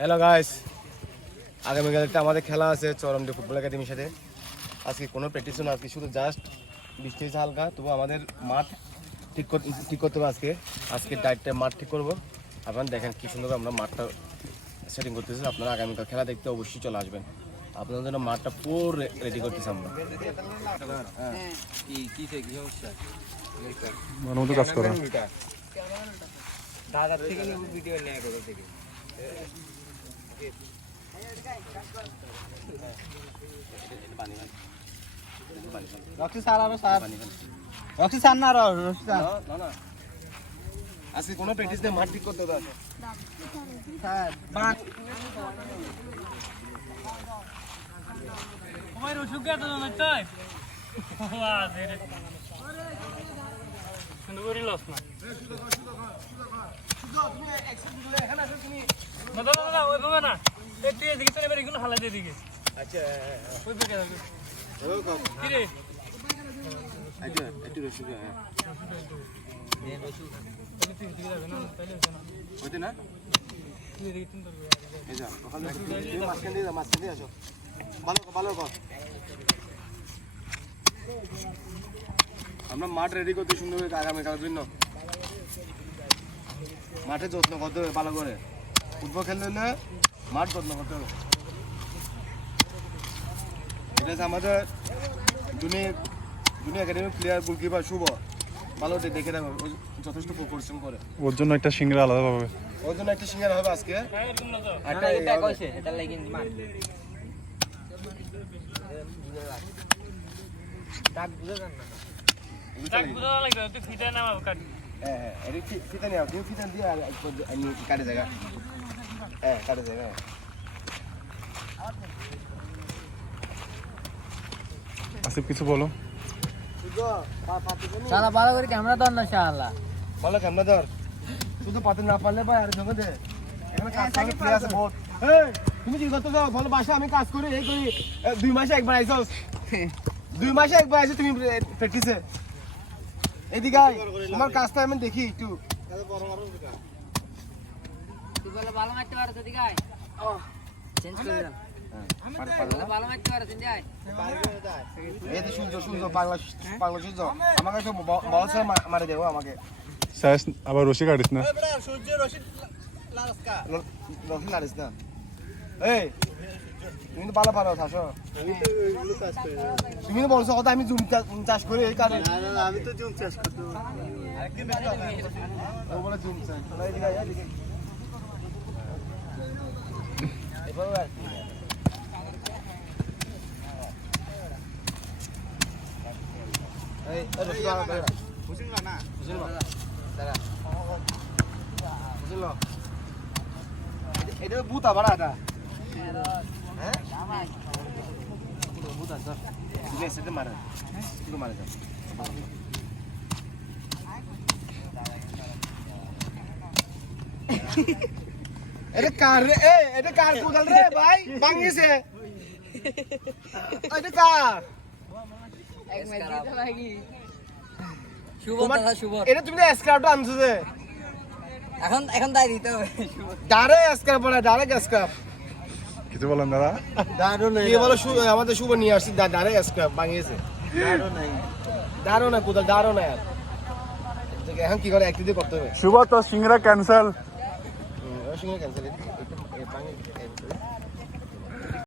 Hello guys আগামীকাল একটা আমাদের খেলা আছে চরমডি ফুটবল একাডেমির সাথে। আজকে কোনো প্র্যাকটিসও না আজকে শুধু জাস্ট বৃষ্টি হয়েছে হালকা তবু আমাদের মাঠ ঠিক করতে ঠিক করতে হবে আজকে। আজকে ডাইটটা মাঠ ঠিক করব। আপনারা দেখেন কি সুন্দর আমরা মাঠটা সেটিং করতেছি। আপনারা আগামীকাল খেলা দেখতে অবশ্যই চলে আসবেন। আপনাদের জন্য মাঠটা পুরো রেডি করতেছি আমরা। মনের কাজ করো। দাদার থেকে ভিডিও নেয় কোথা থেকে রক্সি স্যার আরও স্যার। রক্সি স্যার না আরও রক্সি স্যার। না না আজকে কোনো প্র্যাকটিস নেই মাঠ ঠিক করতে হবে স্যার বাঁ তোমার ওষুধ গাছ না তাই সুন্দর করে লস না। না দাদা দাদা ওই না। একটু এদিকে চলে এবার এগুলো হালাই দিয়ে দিকে। আচ্ছা একটু রসুন না? মাঝখান দিয়ে মাঝখান দিয়ে আসো। ভালো ভালো কর। আমরা মাঠ রেডি করতে সুন্দর করে আগামীকালের জন্য। মাঠে যত্ন করতে হবে ভালো করে। ফুটবল খেললে মাঠ যত্ন করতে হবে। এটা হচ্ছে আমাদের junior junior academy player goalkeeper Shubho ভালো দেখে রাখো যথেষ্ট পরিশ্রম করে। ওর জন্য একটা সিঙ্গড়া আলাদা পাবে ওর জন্য একটা সিঙ্গার হবে আজকে। একটা এটা কইছে এটা লাগি মার। ডাক বুঝে যান না। ডাক বুঝা লাগবে তুই ফিটা নামা কাট হ্যাঁ হ্যাঁ এটা ফি- ফিতা তুমি ফিতা দিয়ে আর কাটে জায়গা হ্যাঁ কাটে জায়গা আসিফ কিছু বলো। সারা ভালো করে ক্যামেরা ধর না শালা। ভালো ক্যামেরা ধর। শুধু পাতে না পারলে ভাই আর দে। এখানে কাজ করে প্লে আছে বহুত। এই তুমি কি করতে যাও? ভালো বাসা আমি কাজ করি এই করি। দুই মাসে একবার আইছস দুই মাসে একবার আইছো তুমি প্র্যাকটিসে এদিকে আয়। তোমার কাজটা আমি দেখি একটু। তুই বলে ভালো মারতে পারো তো দিগাই চেঞ্জ করে দাও। আবার রশি কাটিস না। নারিস না এই তুমি তো ভালো পারো থাসো তুমি তো বলছো কথা আমি জুম চাষ- করি এই কারণে। আমি তো জুম চাষ করতে ও বলে জুম চাষ তাহলে এদিকে আয়, এদিকে। এভাবে আর কি। এই, এই রসুন আনো, দাঁড়া। রসুন লো। দাঁড়া। রসুন লো। এটা- বুত এটা হ্যাঁ বুত কার এ এটা কার কোদাল রে ভাই ভাঙিছে এটা কার এক ম্যাচ জিতে লাগি শুভ তোমার- দাদা শুভ এটা তুমি স্ক্রাবটা আনছো যে। এখন এখন দাই দিতে হবে বলা কিছু বলেন দাদা? কি বলো আমাদের শুভ নিয়ে আসছি ডাইরেক্ট স্ক্রাব ভাঙিয়েছে। দাঁড়ো না দাঁড়ো না। আর এখন কি করে একটি দিয়ে করতে হবে। শুভ তো সিঙ্গড়া ক্যান্সেল হুম, ওর